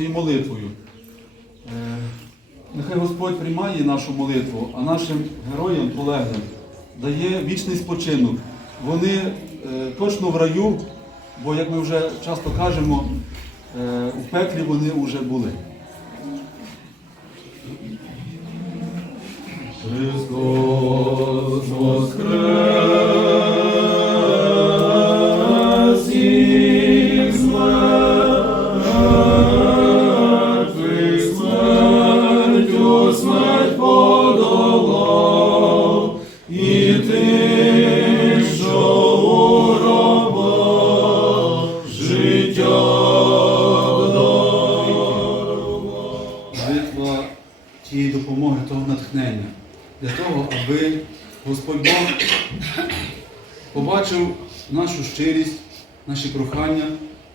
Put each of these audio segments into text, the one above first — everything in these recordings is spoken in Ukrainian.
цією молитвою. Е, Нехай Господь приймає нашу молитву, а нашим героям, полеглим, дає вічний спочинок. Вони е, точно в раю, бо, як ми вже часто кажемо, е, у пеклі вони вже були. Христос тієї допомоги, того натхнення, для того, аби Господь Бог побачив нашу щирість, наші прохання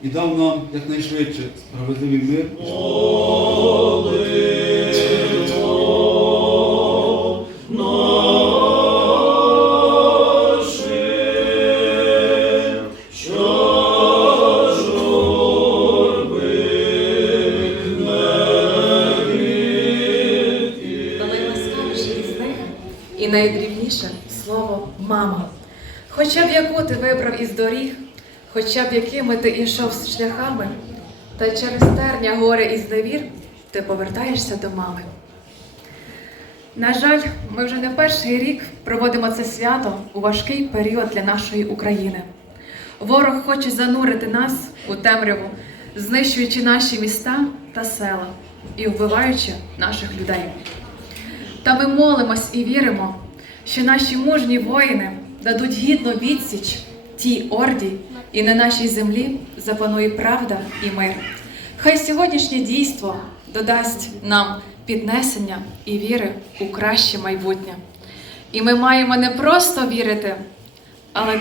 і дав нам якнайшвидше справедливий мир. Найдрібніше слово мама. Хоча б яку ти вибрав із доріг, хоча б якими ти йшов шляхами, та через терня горе і зневір ти повертаєшся до мами. На жаль, ми вже не перший рік проводимо це свято у важкий період для нашої України. Ворог хоче занурити нас у темряву, знищуючи наші міста та села і вбиваючи наших людей. Та ми молимось і віримо, що наші мужні воїни дадуть гідну відсіч тій орді, і на нашій землі запанує правда і мир. Хай сьогоднішнє дійство додасть нам піднесення і віри у краще майбутнє. І ми маємо не просто вірити, але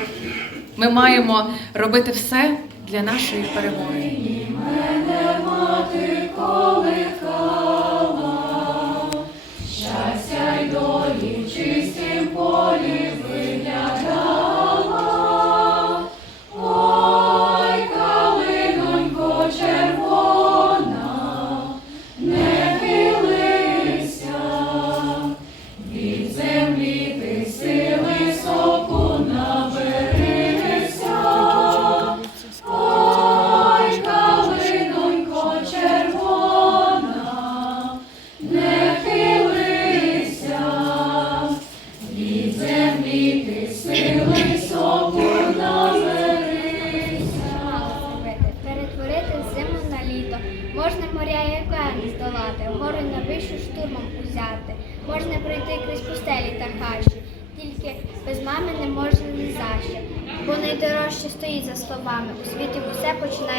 ми маємо робити все для нашої перемоги.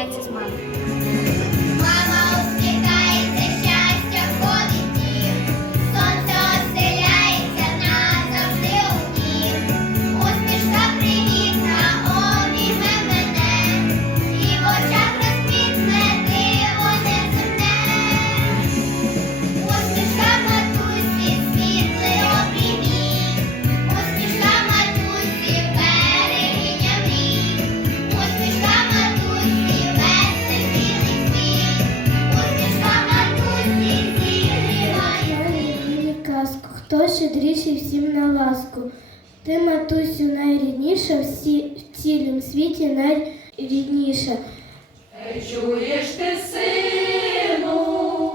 Починається з всім на ласку. Ти, матусю, найрідніша, всі, в цілім світі найрідніша. Чуєш ти, сину,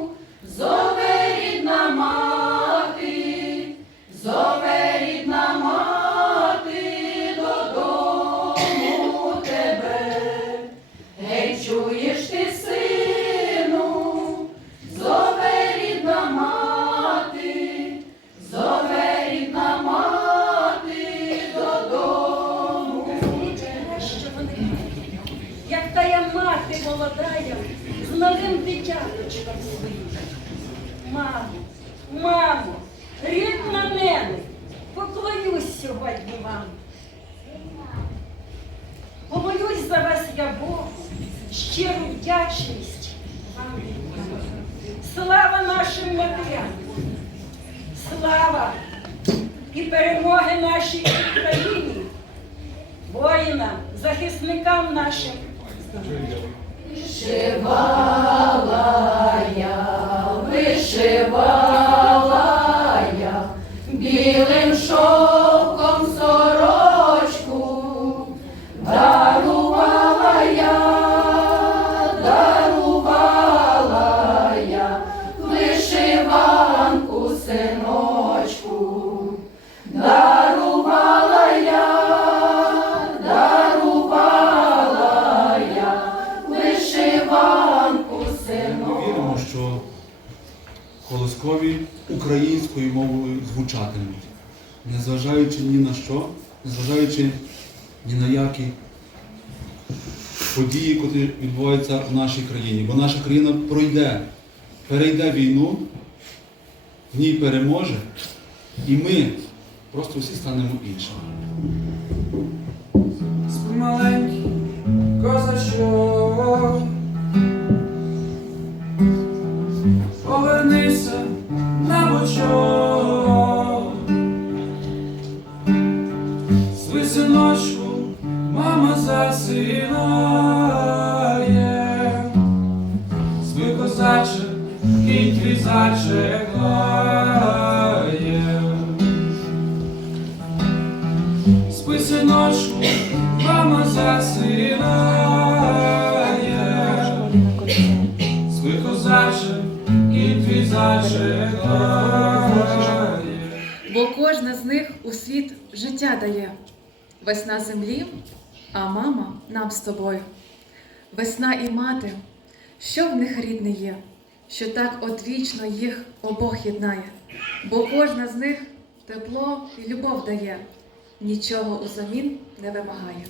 щиру вдячність вам. Слава нашим матерям! Слава і перемоги нашій Україні! воїнам, захисникам нашим. Вишивала я, вишивала я, білим шовком українською мовою звучатимуть, незважаючи ні на що, незважаючи ні на які події, які відбуваються в нашій країні. Бо наша країна пройде, перейде війну, в ній переможе, і ми просто всі станемо іншими. Маленький козачок, на бочок, Спи, синочку, мама засинає, Спи, козаче, кінь твій зачекає. Спи, синочку, мама засинає. Бо кожна з них у світ життя дає. Весна землі, а мама нам з тобою. Весна і мати, що в них рідне є, що так одвічно їх обох єднає. Бо кожна з них тепло і любов дає, нічого узамін не вимагає.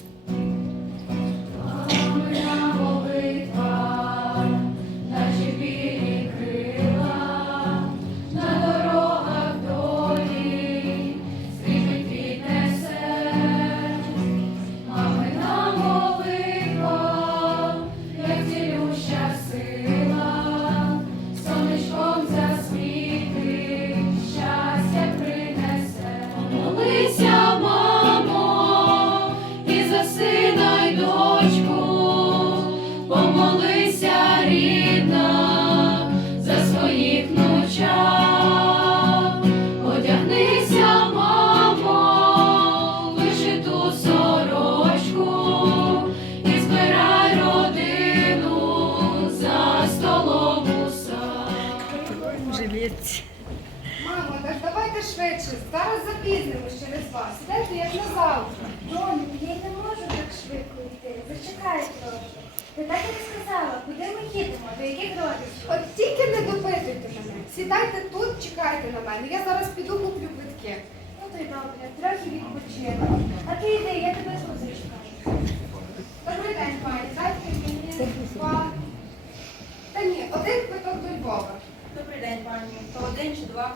Завтра. Доню, я не можу так швидко йти. Зачекай трохи. Ти так і не сказала, куди ми їдемо, до яких родичів? От тільки не допитуйте мене. Сідайте тут, чекайте на мене. Я зараз піду куплю квитки. Ну то й добре, трохи відпочину. А ти йди, я тебе тут зачекаю. Добрий день, пані. Дайте мені два. Та ні, один квиток до Львова. Добрий день, пані. То один чи два?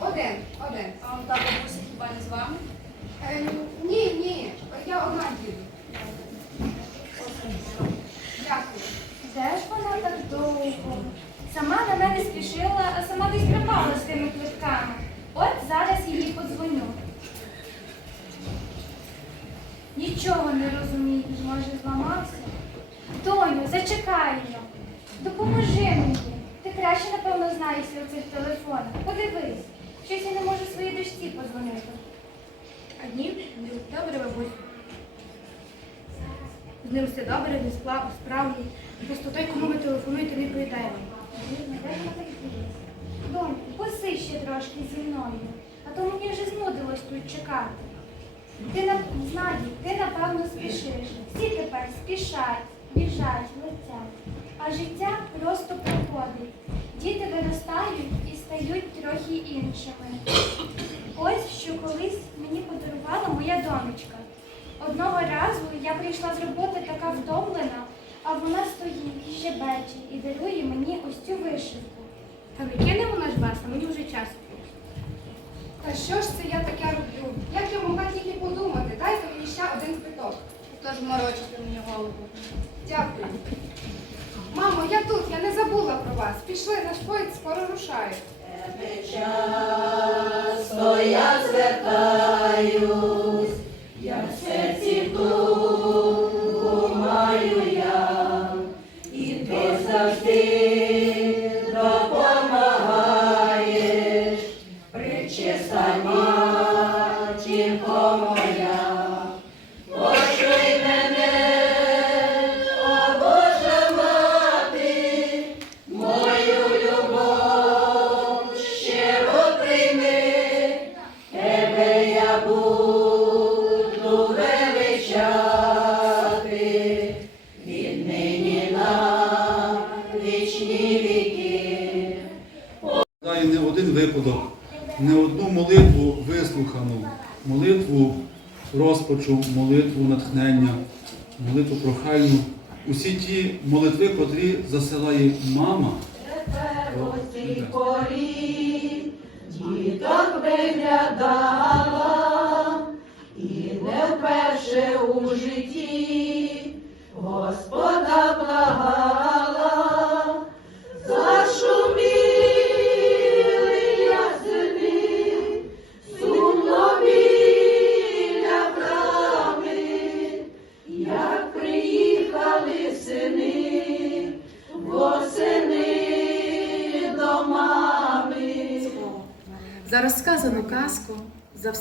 Один, один. А та бабуся хіба не з вами? Ем, ні, ні, я одна їду. Дякую. Де ж вона так довго? Сама на мене спішила, а сама десь пропала з тими квитками. От зараз їй подзвоню. Нічого не розумію, може зламався. Доню, зачекай но. Допоможи мені. Ти краще, напевно, знаєшся у цих телефонах. Подивись. Щось я не можу своїй дочці подзвонити. Ні? Добре, бабусь. З ним все добре, не справді. Просто той, кому ви телефонуєте, не так діє? Доню, поси ще трошки зі мною, а то мені вже знудилось тут чекати. Ти на знаю, ти напевно спішиш. Всі тепер спішать, біжать, летять. А життя просто проходить. Діти виростають і стають трохи іншими. Ось що колись мені подарувала моя донечка. Одного разу я прийшла з роботи така втомлена, а вона стоїть, і щебече і дарує мені ось цю вишивку. Та не кине вона ж а мені вже час. Та що ж це я таке роблю? Як я могла тільки подумати? Дайте мені ще один квиток. Тож морочите мені голову. Дякую. Мамо, я тут, я не забула про вас. Пішли, наш поїзд скоро рушає. Часто я звертаюсь, я в серці думаю віднині на вічні віки. Знаю не один випадок, не одну молитву вислухану, молитву розпачу, молитву натхнення, молитву прохальну. Усі ті молитви, котрі засилає мама. Тепер порі діток виглядала, і не вперше у житті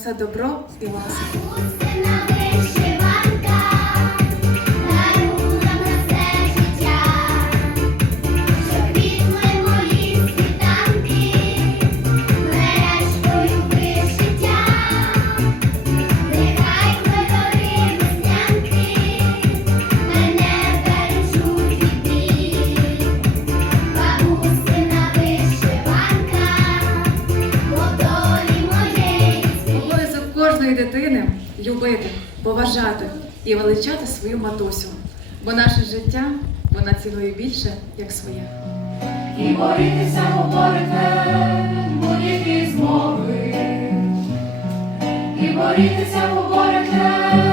все добро і ласку. Поважати і величати свою матусю. Бо наше життя вона цінує більше, як своє. І борітися говорите будь-які змови, і борітися говорите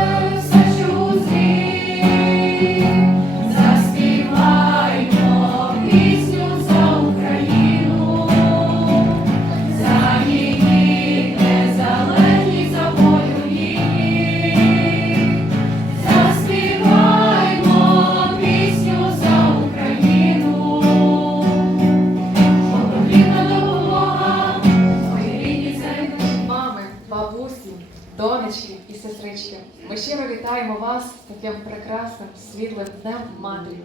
таким прекрасним світлим днем матері.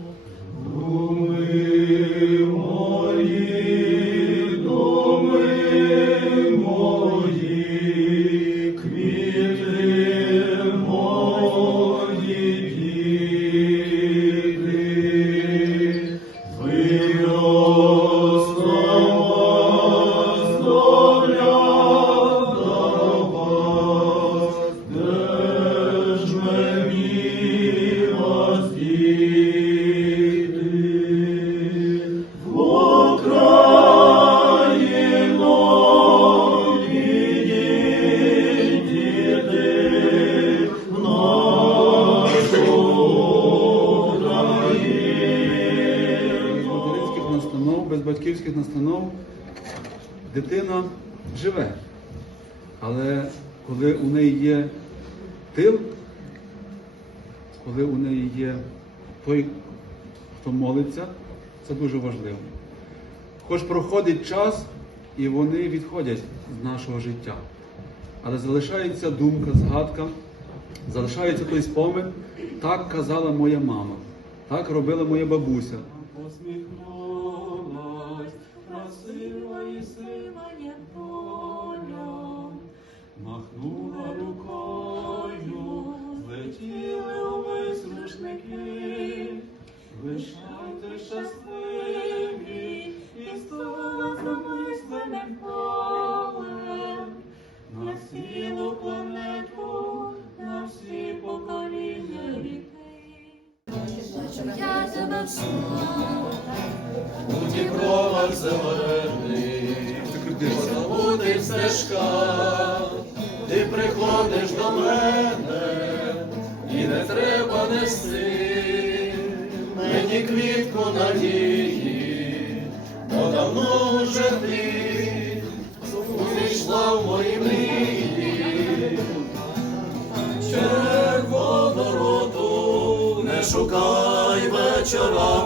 Батьківських настанов дитина живе. Але коли у неї є тил, коли у неї є той, хто молиться, це дуже важливо. Хоч проходить час, і вони відходять з нашого життя. Але залишається думка, згадка, залишається той спомин. Так казала моя мама, так робила моя бабуся. Тебе У дібровах зелених, позабутих стежка, ти приходиш до мене, і не треба нести мені квітку надії, children.